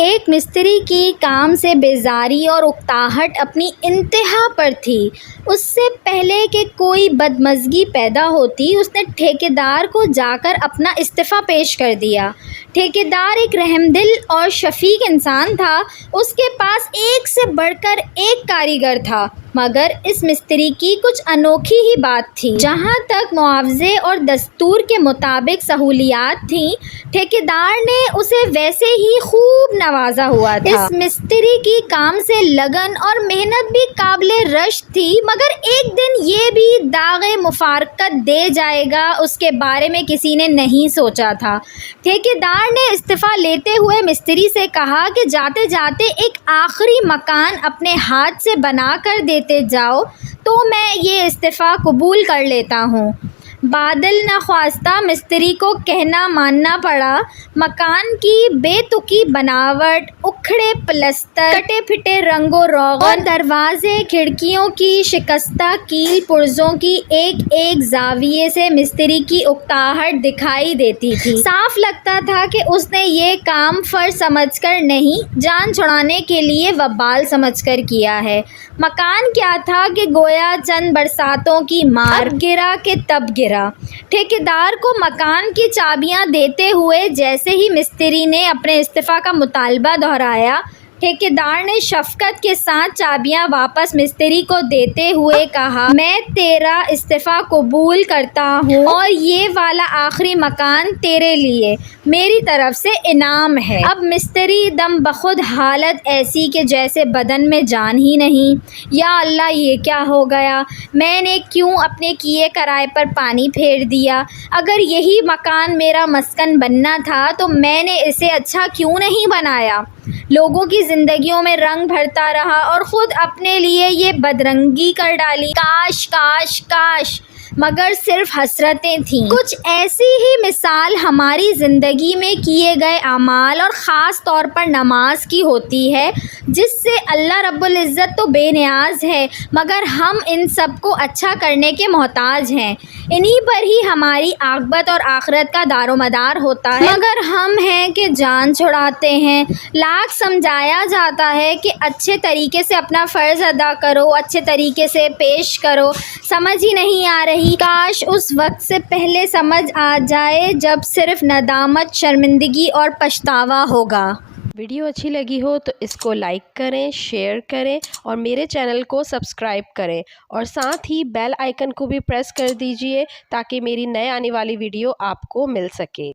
ایک مستری کی کام سے بیزاری اور اکتاہٹ اپنی انتہا پر تھی۔ اس سے پہلے کہ کوئی بدمزگی پیدا ہوتی، اس نے ٹھیکیدار کو جا کر اپنا استعفیٰ پیش کر دیا۔ ٹھیکیدار ایک رحم دل اور شفیق انسان تھا۔ اس کے پاس ایک سے بڑھ کر ایک کاریگر تھا، مگر اس مستری کی کچھ انوکھی ہی بات تھی۔ جہاں تک معاوضے اور دستور کے مطابق سہولیات تھیں، ٹھیکیدار نے اسے ویسے ہی خوب نوازا ہوا تھا۔ اس مستری کی کام سے لگن اور محنت بھی قابل رشک تھی، مگر ایک دن یہ بھی داغ مفارقت دے جائے گا، اس کے بارے میں کسی نے نہیں سوچا تھا۔ ٹھیکیدار نے استعفیٰ لیتے ہوئے مستری سے کہا کہ جاتے جاتے ایک آخری مکان اپنے ہاتھ سے بنا کر دیتے جاؤ تو میں یہ استعفیٰ قبول کر لیتا ہوں۔ بادل نخواستہ مستری کو کہنا ماننا پڑا۔ مکان کی بے تکی بناوٹ، اکھڑے پلستر، کٹے پھٹے رنگ و روغن اور دروازے کھڑکیوں کی شکستہ کیل پرزوں کی ایک ایک زاویے سے مستری کی اکتاہٹ دکھائی دیتی تھی۔ صاف لگتا تھا کہ اس نے یہ کام فرض سمجھ کر نہیں، جان چھڑانے کے لیے وبال سمجھ کر کیا ہے۔ مکان کیا تھا کہ گویا چند برساتوں کی مار، اب گرا کہ تب گرا۔ ٹھیکیدار کو مکان کی چابیاں دیتے ہوئے جیسے ہی مستری نے اپنے استعفیٰ کا مطالبہ دہرایا، ٹھیکیدار نے شفقت کے ساتھ چابیاں واپس مستری کو دیتے ہوئے کہا، میں تیرا استعفیٰ قبول کرتا ہوں اور یہ والا آخری مکان تیرے لیے میری طرف سے انعام ہے۔ اب مستری دم بخود، حالت ایسی کہ جیسے بدن میں جان ہی نہیں۔ یا اللہ، یہ کیا ہو گیا؟ میں نے کیوں اپنے کیے کرائے پر پانی پھیر دیا؟ اگر یہی مکان میرا مسکن بننا تھا تو میں نے اسے اچھا کیوں نہیں بنایا؟ لوگوں کی زندگیوں میں رنگ بھرتا رہا اور خود اپنے لیے یہ بدرنگی کر ڈالی۔ کاش کاش کاش، مگر صرف حسرتیں تھیں۔ کچھ ایسی ہی مثال ہماری زندگی میں کیے گئے اعمال اور خاص طور پر نماز کی ہوتی ہے، جس سے اللہ رب العزت تو بے نیاز ہے، مگر ہم ان سب کو اچھا کرنے کے محتاج ہیں۔ انہی پر ہی ہماری عاقبت اور آخرت کا دار و مدار ہوتا ہے، مگر ہم ہیں کہ جان چھڑاتے ہیں۔ لاکھ سمجھایا جاتا ہے کہ اچھے طریقے سے اپنا فرض ادا کرو، اچھے طریقے سے پیش کرو، سمجھ ہی نہیں آ رہی۔ کاش اس وقت سے پہلے سمجھ آ جائے جب صرف ندامت، شرمندگی اور پچھتاوا ہوگا۔ ویڈیو اچھی لگی ہو تو اس کو لائک کریں، شیئر کریں اور میرے چینل کو سبسکرائب کریں، اور ساتھ ہی بیل آئیکن کو بھی پریس کر دیجئے تاکہ میری نئے آنے والی ویڈیو آپ کو مل سکے۔